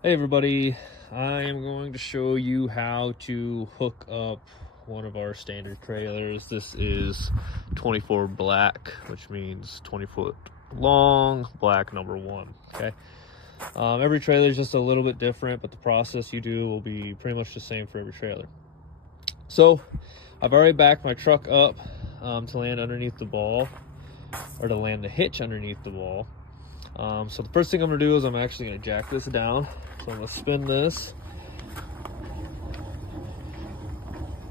Hey everybody, I am going to show you how to hook up one of our standard trailers. This is 24 black, which means 20 foot long, black number 1, okay? Every trailer is just a little bit different, but the process you do will be pretty much the same for every trailer. So, I've already backed my truck up to land underneath the ball, or to land the hitch underneath the ball. So the first thing I'm going to do is I'm actually going to jack this down. So I'm going to spin this.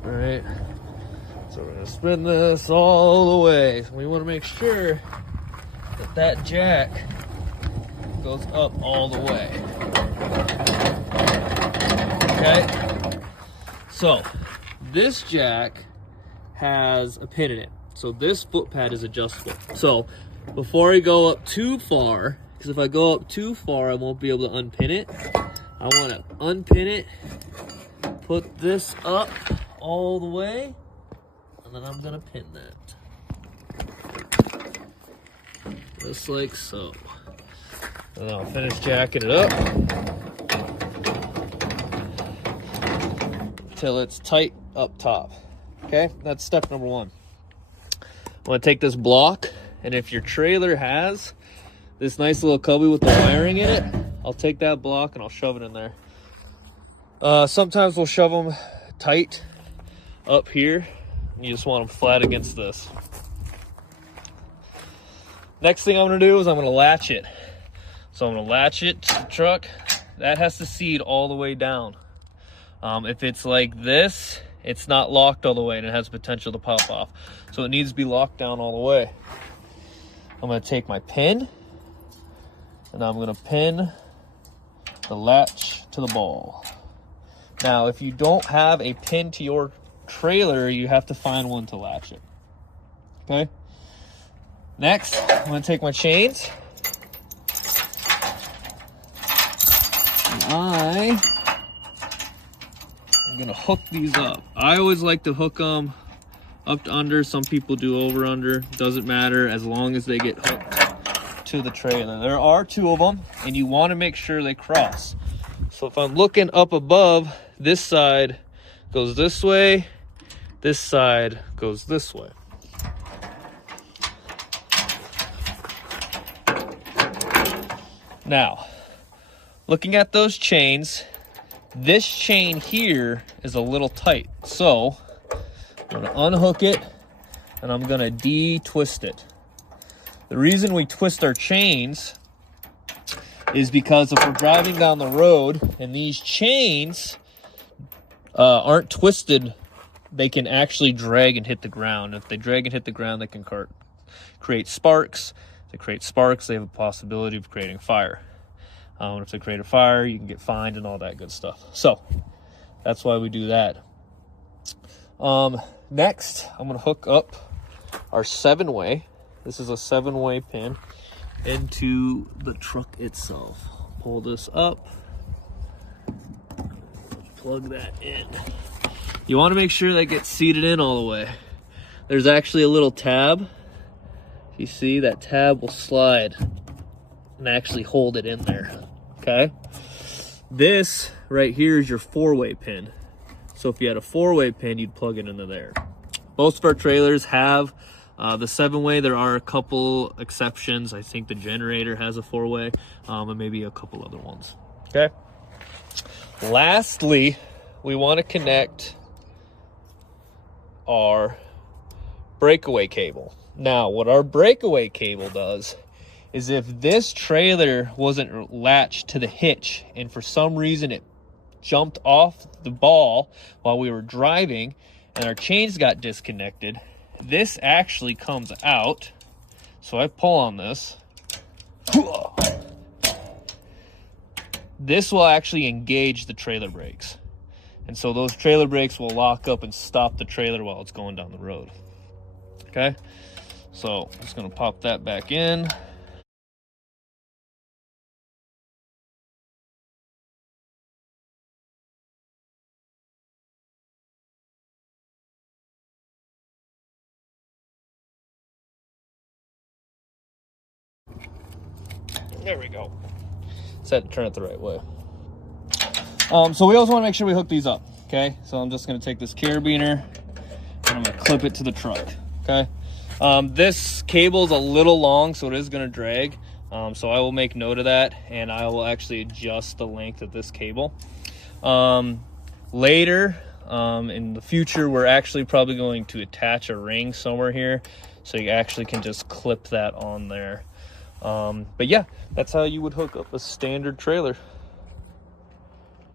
All right. So we're going to spin this all the way. So we want to make sure that that jack goes up all the way. Okay. So this jack has a pin in it. So this foot pad is adjustable. So before I go up too far, because if I go up too far, I won't be able to unpin it. I want to unpin it, put this up all the way, and then I'm going to pin that. Just like so. And then I'll finish jacking it up until it's tight up top. Okay, that's step number 1. I'm going to take this block, and if your trailer has this nice little cubby with the wiring in it, I'll take that block and I'll shove it in there. Sometimes we'll shove them tight up here. You just want them flat against this. Next thing I'm going to do is I'm going to latch it. So I'm going to latch it to the truck. That has to seat all the way down. If it's like this, it's not locked all the way and it has potential to pop off. So it needs to be locked down all the way. I'm going to take my pin and I'm going to pin the latch to the ball. Now, if you don't have a pin to your trailer, you have to find one to latch it. Okay? Next, I'm going to take my chains. And I'm going to hook these up. I always like to hook them up to under. Some people do over under. Doesn't matter as long as they get hooked to the trailer. There are 2 of them, and you want to make sure they cross. So if I'm looking up above, this side goes this way, this side goes this way. Now, looking at those chains, this chain here is a little tight. So I'm going to unhook it and I'm going to de-twist it. The reason we twist our chains is because if we're driving down the road and these chains aren't twisted, they can actually drag and hit the ground. If they drag and hit the ground, they can create sparks. If they create sparks, they have a possibility of creating fire. If they create a fire, you can get fined and all that good stuff. So that's why we do that. Next, I'm going to hook up our 7-way. This is a 7-way pin into the truck itself. Pull this up, plug that in. You want to make sure that gets seated in all the way. There's actually a little tab. You see, that tab will slide and actually hold it in there. Okay? This right here is your 4-way pin. So if you had a 4-way pin, you'd plug it into there. Most of our trailers have the 7-way. There are a couple exceptions. I think the generator has a 4-way, and maybe a couple other ones. Okay. Lastly, we want to connect our breakaway cable. Now, what our breakaway cable does is if this trailer wasn't latched to the hitch and for some reason it jumped off the ball while we were driving and our chains got disconnected, this actually comes out. So I pull on this. This will actually engage the trailer brakes. And so those trailer brakes will lock up and stop the trailer while it's going down the road. Okay? So I'm just going to pop that back in. There we go. Set to turn it the right way. So we also want to make sure we hook these up, okay? So I'm just going to take this carabiner and I'm going to clip it to the truck, okay? This cable is a little long, so it is going to drag. So I will make note of that, and I will actually adjust the length of this cable. Later, in the future, we're actually probably going to attach a ring somewhere here, so you actually can just clip that on there. But yeah, that's how you would hook up a standard trailer.